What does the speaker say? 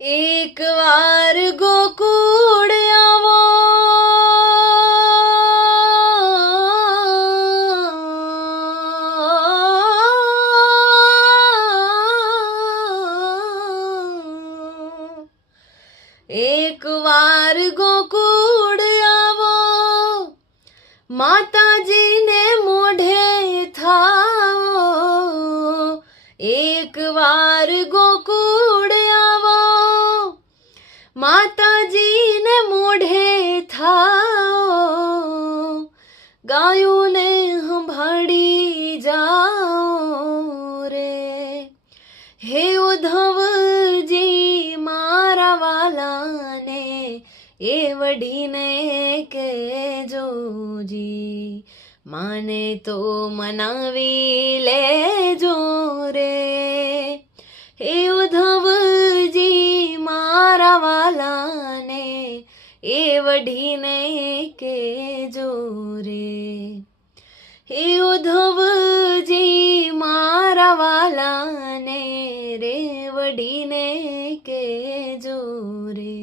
એક વાર ગોકુળ આવો, એક વાર ગોકુળ આવો, માતાજીને મોઢે થાઓ. એક વાર ગોકુળ આવો, માતાજીને મોઢે થાઓ. ગાયોને સંભાળી જાઓ રે, હે ઉદ્ધવજી મારા વાલાને એ વઢીને કહેજોજી, માને તો મનાવી લેજો રે. હે ઉદ્ધવજી મારા વાલાને એ વઢીને કહેજો રે. હે ઉદ્ધવજી મારા વાલાને રે વઢીને કહેજો રે.